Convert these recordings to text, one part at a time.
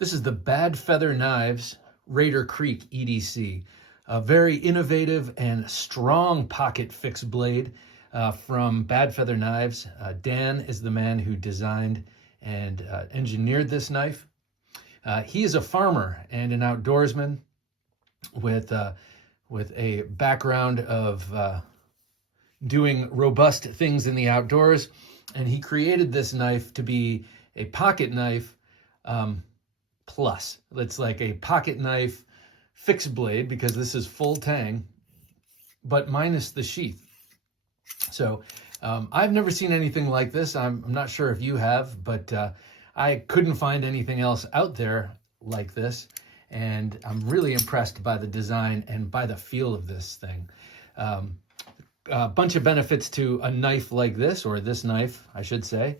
This is the Badfeather Knives Raider Creek EDC, a very innovative and strong pocket fixed blade from Badfeather Knives. Dan is the man who designed and engineered this knife. He is a farmer and an outdoorsman with a background of doing robust things in the outdoors, and he created this knife to be a pocket knife plus. It's like a pocket knife fixed blade, because this is full tang, but minus the sheath. So I've never seen anything like this. I'm not sure if you have, but I couldn't find anything else out there like this. And I'm really impressed by the design and by the feel of this thing. A bunch of benefits to a knife like this, or this knife, I should say.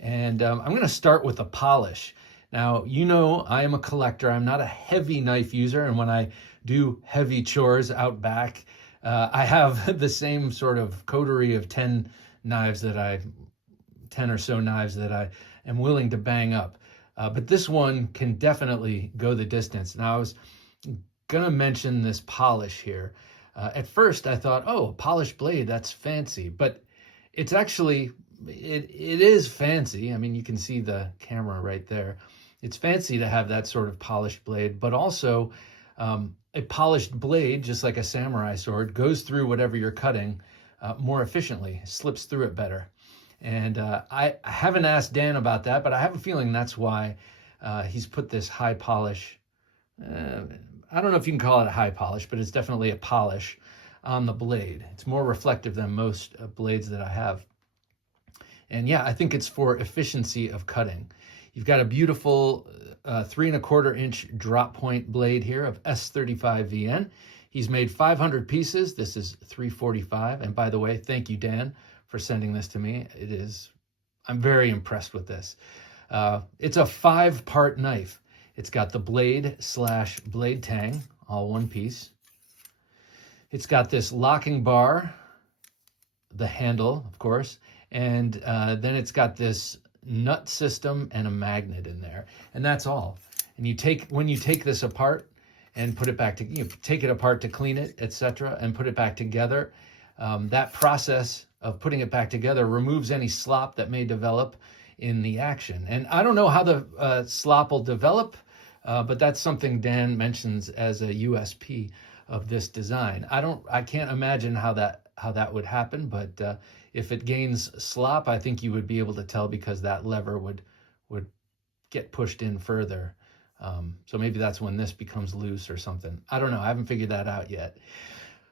And I'm going to start with the polish. Now, you know, I am a collector. I'm not a heavy knife user. And when I do heavy chores out back, I have the same sort of coterie of 10 or so knives that I am willing to bang up. But this one can definitely go the distance. Now, I was going to mention this polish here. At first, I thought, oh, a polished blade, that's fancy. But it's actually, it is fancy. I mean, you can see the camera right there. It's fancy to have that sort of polished blade, but also a polished blade, just like a samurai sword, goes through whatever you're cutting more efficiently, slips through it better. And I haven't asked Dan about that, but I have a feeling that's why he's put this high polish. I don't know if you can call it a high polish, but it's definitely a polish on the blade. It's more reflective than most blades that I have. And yeah, I think it's for efficiency of cutting. You've got a beautiful 3¼ inch drop point blade here of S35VN. He's made 500 pieces. This is 345. And by the way, thank you, Dan, for sending this to me. I'm very impressed with this. It's a 5-part knife. It's got the blade/blade tang, all one piece. It's got this locking bar, the handle, of course, and then it's got this nut system and a magnet in there, and that's all. And when you take this apart and put it back to, take it apart to clean it, etc., and put it back together, that process of putting it back together removes any slop that may develop in the action. And I don't know how the slop will develop, but that's something Dan mentions as a USP of this design. I can't imagine how that would happen, but if it gains slop, I think you would be able to tell, because that lever would get pushed in further. So maybe that's when this becomes loose or something. I don't know. I haven't figured that out yet.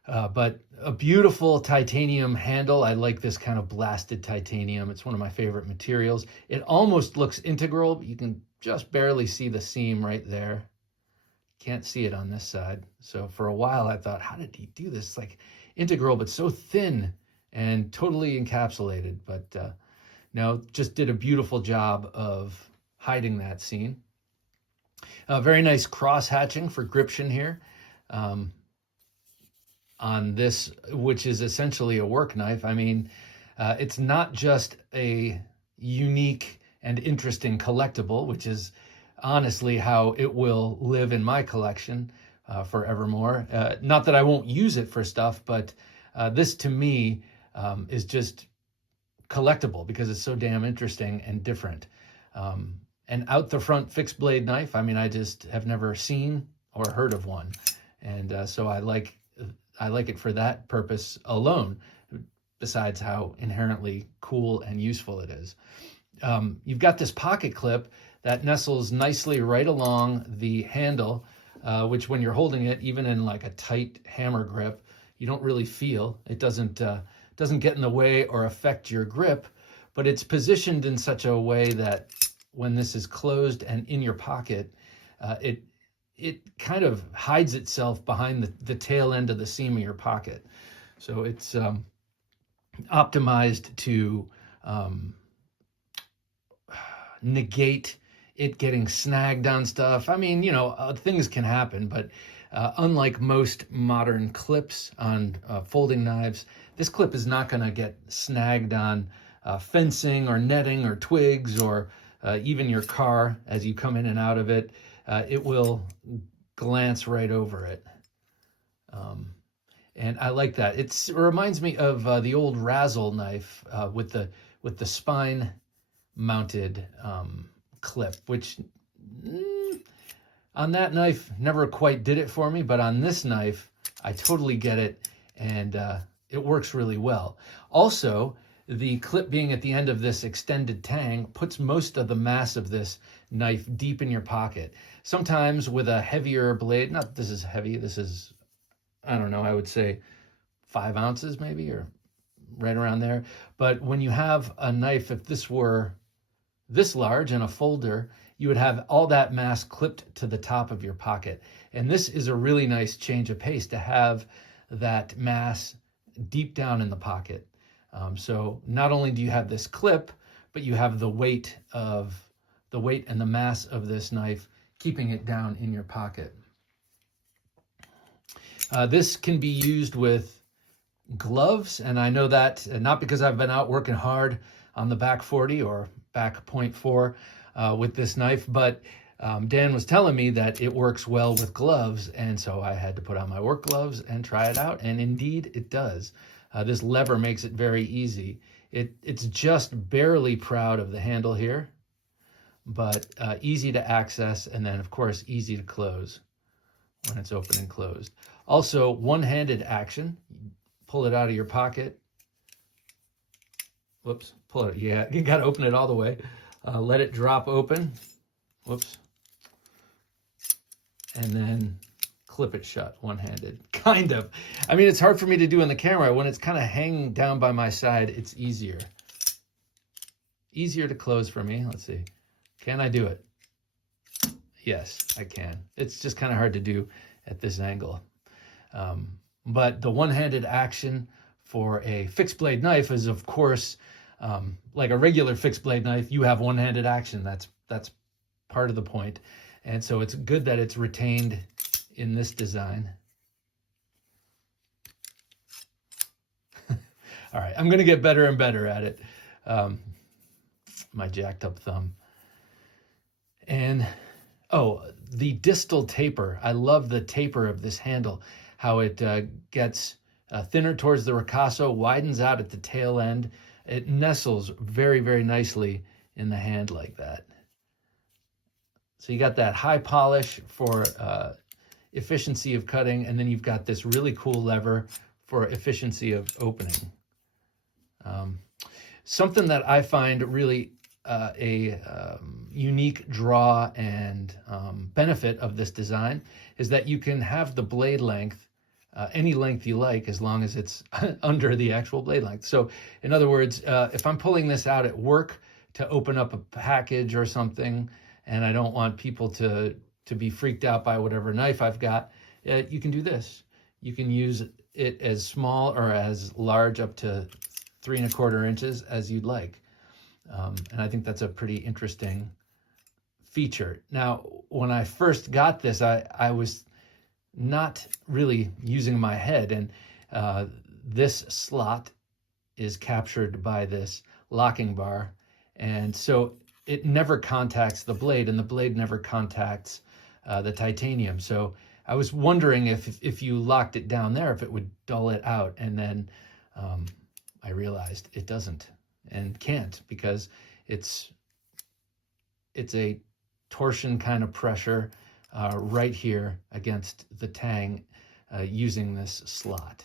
But a beautiful titanium handle. I like this kind of blasted titanium. It's one of my favorite materials. It almost looks integral, but you can just barely see the seam right there. Can't see it on this side. So for a while I thought, how did he do this? It's like integral, but so thin and totally encapsulated. But no, just did a beautiful job of hiding that seam. Very nice cross hatching for gription here. On this, which is essentially a work knife. I mean, it's not just a unique and interesting collectible, which is honestly how it will live in my collection forevermore. Not that I won't use it for stuff, but this to me is just collectible because it's so damn interesting and different. And out the front fixed blade knife, I mean, I just have never seen or heard of one. And so I like it for that purpose alone, besides how inherently cool and useful it is. You've got this pocket clip that nestles nicely right along the handle, which when you're holding it, even in like a tight hammer grip, you don't really feel. It doesn't get in the way or affect your grip, but it's positioned in such a way that when this is closed and in your pocket, it kind of hides itself behind the tail end of the seam of your pocket. So it's optimized to negate it getting snagged on stuff. I mean, things can happen, but unlike most modern clips on folding knives, this clip is not going to get snagged on fencing or netting or twigs or even your car, as you come in and out of it, it will glance right over it. And I like that. It reminds me of the old Razzle knife with the spine mounted clip, which on that knife never quite did it for me, but on this knife I totally get it, and it works really well. Also, the clip being at the end of this extended tang puts most of the mass of this knife deep in your pocket. Sometimes with a heavier blade, not this is heavy, this is, I don't know, I would say 5 ounces maybe, or right around there. But when you have a knife, if this were this large in a folder, you would have all that mass clipped to the top of your pocket. And this is a really nice change of pace to have that mass deep down in the pocket. So not only do you have this clip, but you have the weight and the mass of this knife keeping it down in your pocket. This can be used with gloves, and I know that not because I've been out working hard on the back 40 or back .4 with this knife, but Dan was telling me that it works well with gloves, and so I had to put on my work gloves and try it out, and indeed it does. This lever makes it very easy. It's just barely proud of the handle here, but easy to access, and then of course easy to close when it's open and closed. Also, one-handed action. Pull it out of your pocket. Whoops, pull it. Yeah, you got to open it all the way. Let it drop open. Whoops. And then clip it shut, one-handed. Kind of. I mean, it's hard for me to do in the camera. When it's kind of hanging down by my side, it's easier. Easier to close for me. Let's see. Can I do it? Yes, I can. It's just kind of hard to do at this angle. But the one-handed action for a fixed blade knife is, of course, like a regular fixed blade knife, you have one-handed action. That's part of the point. And so it's good that it's retained in this design. All right, I'm going to get better and better at it. My jacked up thumb. And, oh, the distal taper. I love the taper of this handle, how it gets thinner towards the ricasso, widens out at the tail end. It nestles very, very nicely in the hand like that. So you got that high polish for efficiency of cutting, and then you've got this really cool lever for efficiency of opening. Something that I find really a unique draw and benefit of this design is that you can have the blade length any length you like, as long as it's under the actual blade length. So in other words, if I'm pulling this out at work to open up a package or something, and I don't want people to be freaked out by whatever knife I've got, you can do this. You can use it as small or as large, up to 3 1/4 inches as you'd like. And I think that's a pretty interesting feature. Now, when I first got this, I was not really using my head, and this slot is captured by this locking bar, and so it never contacts the blade, and the blade never contacts the titanium. So I was wondering if you locked it down there, if it would dull it out, and then I realized it doesn't and can't, because it's a torsion kind of pressure right here against the tang using this slot.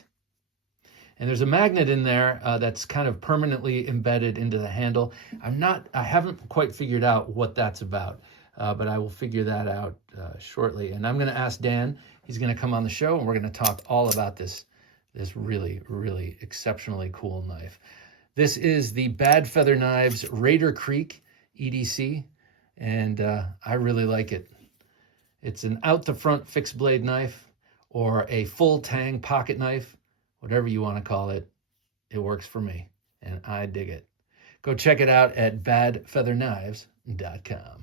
And there's a magnet in there that's kind of permanently embedded into the handle. I haven't quite figured out what that's about, but I will figure that out shortly. And I'm going to ask Dan. He's going to come on the show, and we're going to talk all about this really, really exceptionally cool knife. This is the Badfeather Knives Raider Creek EDC, and I really like it. It's an out-the-front fixed blade knife, or a full tang pocket knife, whatever you want to call it. It works for me, and I dig it. Go check it out at badfeatherknives.com.